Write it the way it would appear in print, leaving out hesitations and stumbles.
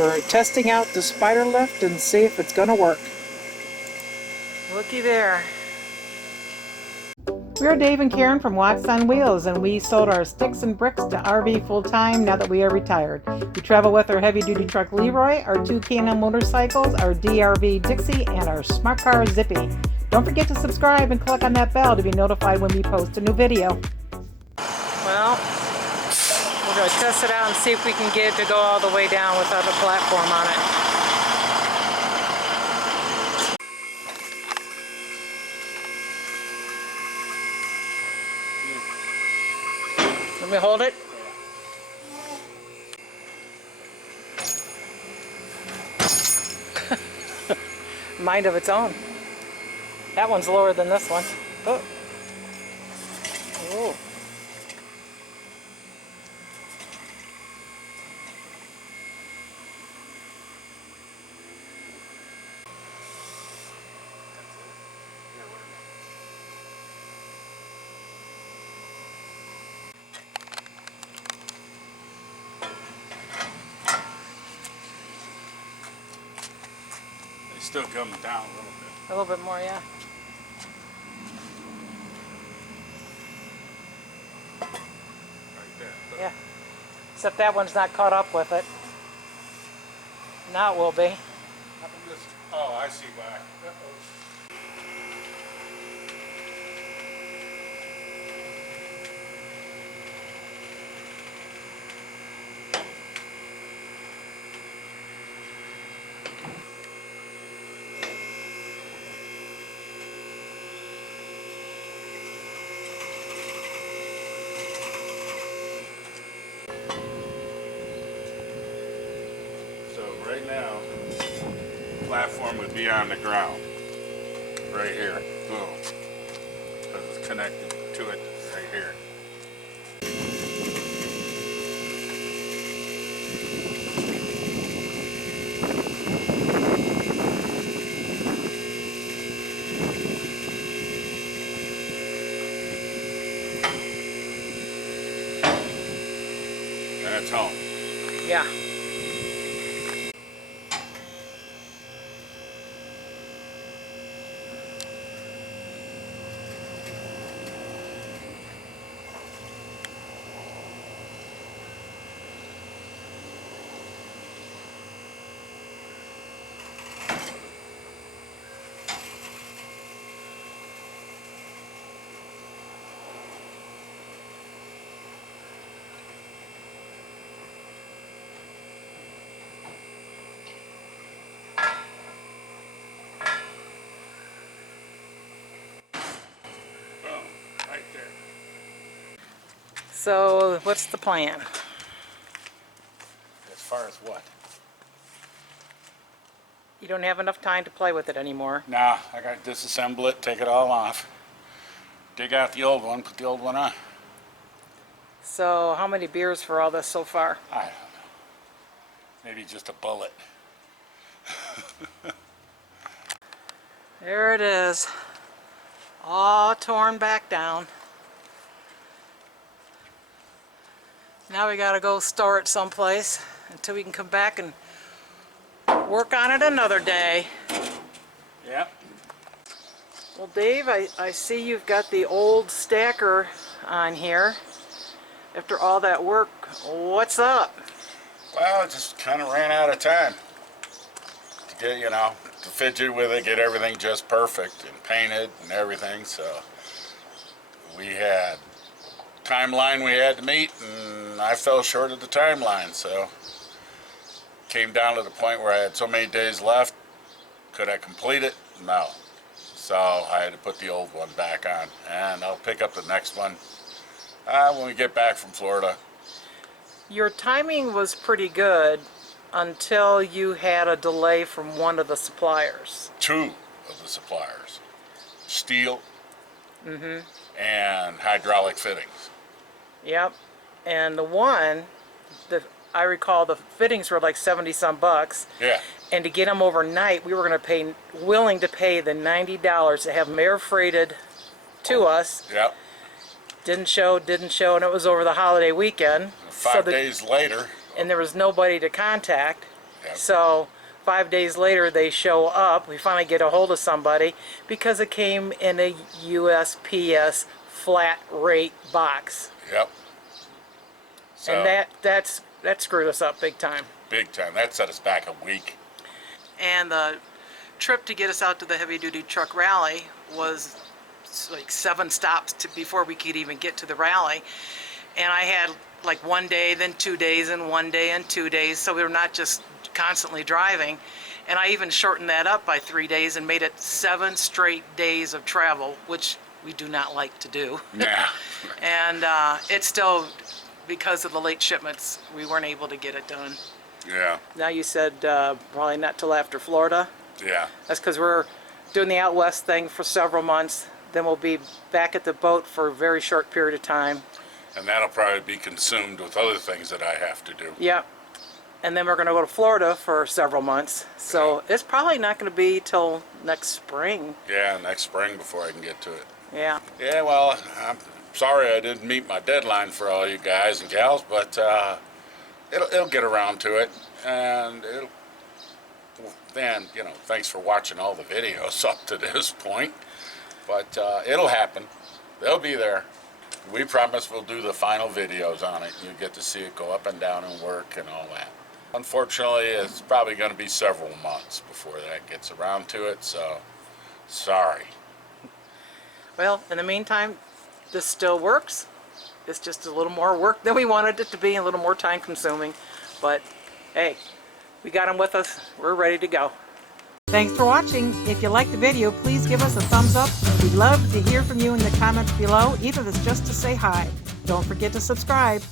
We're testing out the Spyder lift and see if it's gonna work. Looky there. We're Dave and Karen from Wax on Wheels, and we sold our sticks and bricks to RV full-time now that we are retired. We travel with our heavy-duty truck 𝗬𝗟𝗏, our 2 K&N motorcycles, our 𝗬𝗟𝗡𝗞𝗬𝗟, and our smart car 𝗡𝗡𝗍𝒑𝒑. Don't forget to subscribe and click on that bell to be notified when we post a new video. Well, we're going to test it out and see if we can get it to go all the way down without a platform on it. Let me hold it. Mind of its own. That one's lower than this one. Oh. Oh. Still coming down a little bit. A little bit more, yeah. Right there. Yeah. Except that one's not caught up with it. Now it will be. Oh, I see why. Right now, the platform would be on the ground, right here, boom, because it's connected to it right here. And it's home. Yeah. So, what's the plan? As far as what? You don't have enough time to play with it anymore. Nah, I got to disassemble it, take it all off, dig out the old one, put the old one on. So, how many beers for all this so far? I don't know. Maybe just a bullet. There it is. All torn back down. Now we gotta go store it someplace until we can come back and work on it another day. Yep. Well, Dave, I see you've got the old stacker on here. After all that work, what's up? Well, it just kind of ran out of time to get, you know, to fidget with it, get everything just perfect and painted and everything. So we had timeline we had to meet, and I fell short of the timeline, so came down to the point where I had so many days left. Could I complete it? No. So I had to put the old one back on, and I'll pick up the next one when we get back from Florida. Your timing was pretty good until you had a delay from one of the suppliers. 2 of the suppliers, steel and hydraulic fittings. Yep. And the one, I recall the fittings were like 70 some bucks. Yeah. And to get them overnight, we were going to pay, willing to pay the $90 to have them air freighted to us. Yep. Didn't show, and it was over the holiday weekend. 5 days later. And there was nobody to contact. Yep. So 5 days later they show up. We finally get a hold of somebody because it came in a USPS flat rate box. Yep. So, And that screwed us up big time. big time. That set us back a week. And the trip to get us out to the heavy duty truck rally was like 7 stops before we could even get to the rally. And I had like 1 day, then 2 days, and 1 day and 2 days, so we were not just constantly driving. And I even shortened that up by 3 days and made it 7 straight days of travel, which we do not like to do. Yeah. And it's still, because of the late shipments, we weren't able to get it done. Yeah. Now you said probably not till after Florida. Yeah. That's because we're doing the out west thing for several months. Then we'll be back at the boat for a very short period of time. And that'll probably be consumed with other things that I have to do. Yep. And then we're going to go to Florida for several months. So it's probably not going to be till next spring. Yeah, next spring before I can get to it. Yeah. Yeah, well, I'm sorry I didn't meet my deadline for all you guys and gals, but it'll get around to it. And then, you know, thanks for watching all the videos up to this point. But it'll happen. They'll be there. We promise we'll do the final videos on it. You get to see it go up and down and work and all that. Unfortunately, it's probably going to be several months before that gets around to it, so sorry. Well, in the meantime, this still works. It's just a little more work than we wanted it to be, a little more time consuming. But hey, we got them with us. We're ready to go. Thanks for watching. If you liked the video, please give us a thumbs up. We'd love to hear from you in the comments below, even if it's just to say hi. Don't forget to subscribe.